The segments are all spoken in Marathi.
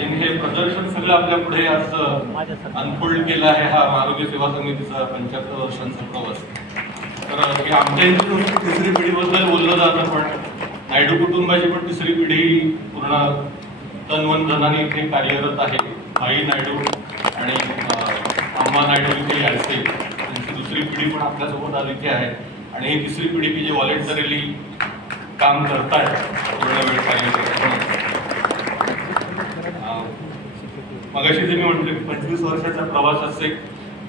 राजेंनी हे प्रदर्शन सगळं आपल्या पुढे आज अनफोल्ड केलं आहे. हा आरोग्य सेवा समितीचा 75 वर्षांचा प्रवास. तर हे आमच्या इथे तिसरी पिढीबद्दल बोललं जातं, पण नायडू कुटुंबाची पण तिसरी पिढी पूर्ण तन धनाने इथे कार्यरत आहे. आई नायडू आणि अम्मा नायडू इथे यायचे, त्यांची दुसरी पिढी पण आपल्यासोबत आज इथे आहे. आणि ही तिसरी पिढी की जे व्हॉलेंटरीली काम करतायत पूर्ण वेळ कार्य करतात. मगाशी जे मी म्हटलं की 25 वर्षाच्या प्रवासाचं एक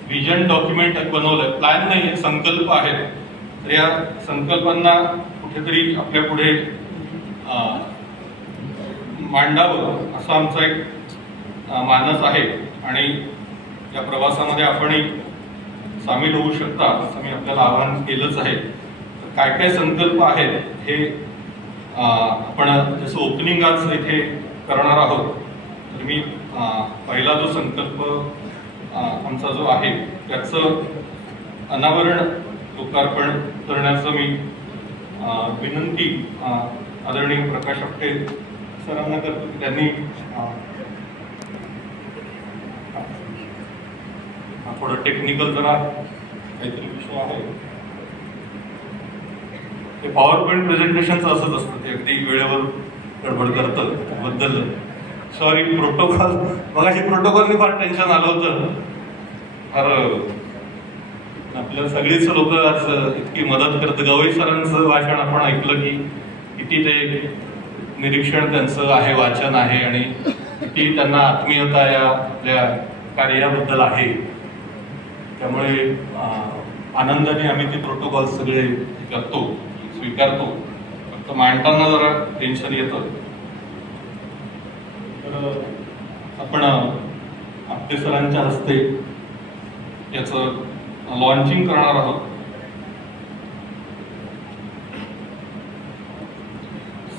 विजन डॉक्युमेंट बनवलंय. प्लॅन नाही आहे, संकल्प आहेत. तर या संकल्पांना कुठेतरी आपल्या पुढे मांडावं असा आमचा एक मानस आहे. आणि या प्रवासामध्ये आपणही सामील होऊ शकता असं मी आपल्याला आवाहन केलंच आहे. काय काय संकल्प आहेत हे आपण जसं ओपनिंग आज इथे करणार आहोत. तर मी पहिला जो संकल्प आमचा जो आहे त्याचं अनावरण लोकार्पण करण्याचं मी विनंती आदरणीय प्रकाश आपटे सरांना करतो की त्यांनी थोडं टेक्निकल जरा काहीतरी विषय आहे. ते पॉवर पॉईंट प्रेझेंटेशनचं असंच असतं, ते अगदी वेळेवर गडबड करतं. बद्दल सॉरी. प्रोटोकॉल मगाशी प्रोटोकॉलनी फार टेन्शन आलं होतं. फार आपल्या सगळीच लोक आज इतकी मदत करतात. गवई सरांचं भाषण आपण ऐकलं की किती ते निरीक्षण त्यांचं आहे, वाचन आहे आणि किती त्यांना आत्मीयता या आपल्या कार्याबद्दल आहे. त्यामुळे आनंदाने आम्ही ते प्रोटोकॉल सगळे करतो, स्वीकारतो. फक्त मांडताना जरा टेन्शन येतं. तर आपण आपटे सरांच्या हस्ते याचं लॉन्चिंग करणार आहोत.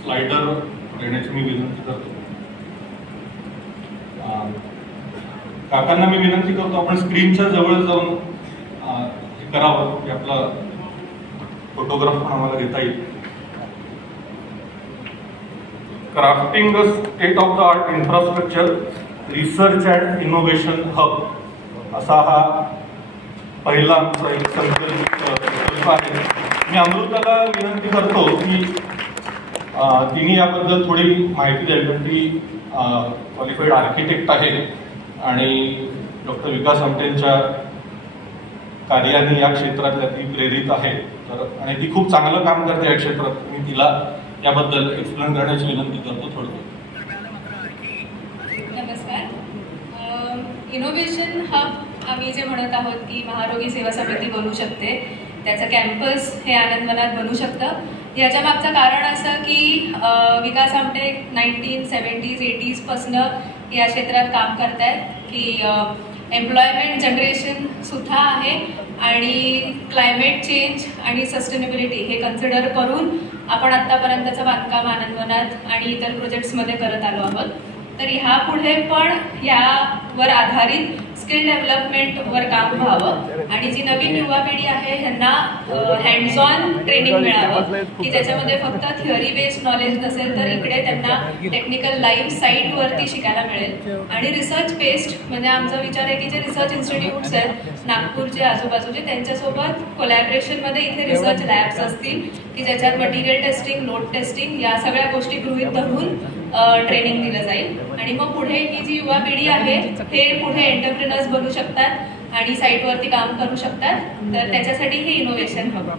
स्लाइडर देण्याची मी विनंती करतो. काकांना मी विनंती करतो आपण स्क्रीनच्या जवळ जाऊन हे करावं की आपला फोटोग्राफ पण आम्हाला घेता येईल. Crafting a state of the art infrastructure research and innovation hub असा हा पहिला आमचा एक संकल्प आहे. मी अमृताला विनंती करतो की तिने याबद्दल थोडी माहिती द्यावी, कारण ती क्वालिफाईड आर्किटेक्ट आहे आणि डॉक्टर विकास आमटेंच्या कार्याने या क्षेत्रातल्या ती प्रेरित आहे. तर आणि ती खूप चांगलं काम करते या क्षेत्रात. मी तिला याबद्दल एक्सप्लेन करण्याची विनंती करतो. थोडं नमस्कार. इनोव्हेशन हब आम्ही जे म्हणत आहोत की महारोगी सेवा समिती बनू शकते, त्याचं कॅम्पस हे आनंदवनात बनू शकतं. याच्या मागचं कारण असं की विकास आमटे 1970s 80s पासनं या क्षेत्रात काम करतायत की एम्प्लॉयमेंट जनरेशन सुद्धा आहे आणि क्लायमेट चेंज आणि सस्टेनेबिलिटी हे कन्सिडर करून आपण आत्तापर्यंतचं बांधकाम आनंदवनात आणि इतर प्रोजेक्ट्समध्ये करत आलो आहोत. तर ह्या पुढे पण यावर आधारित स्किल डेव्हलपमेंटवर काम व्हावं आणि जी नवीन युवा पिढी आहे ह्यांना हँड्स ऑन ट्रेनिंग मिळावं की ज्याच्यामध्ये फक्त थिअरी बेस्ड नॉलेज नसेल तर इकडे त्यांना टेक्निकल लाईव्ह साईटवरती शिकायला मिळेल. आणि रिसर्च बेस्ड म्हणजे आमचा विचार आहे की जे रिसर्च इन्स्टिट्यूट्स आहेत नागपूरचे आजूबाजूचे त्यांच्यासोबत कोलॅबरेशनमध्ये इथे रिसर्च लॅब्स असतील की ज्याच्यात मटेरियल टेस्टिंग, लोड टेस्टिंग या सगळ्या गोष्टी गृहीत धरून ट्रेनिंग दिलं जाईल. आणि मग पुढे ही जी युवा पिढी आहे हे पुढे एंटरप्रेनर्स बनू शकतात आणि साईटवरती काम करू शकतात. तर त्याच्यासाठी हे इनोव्हेशन हवं.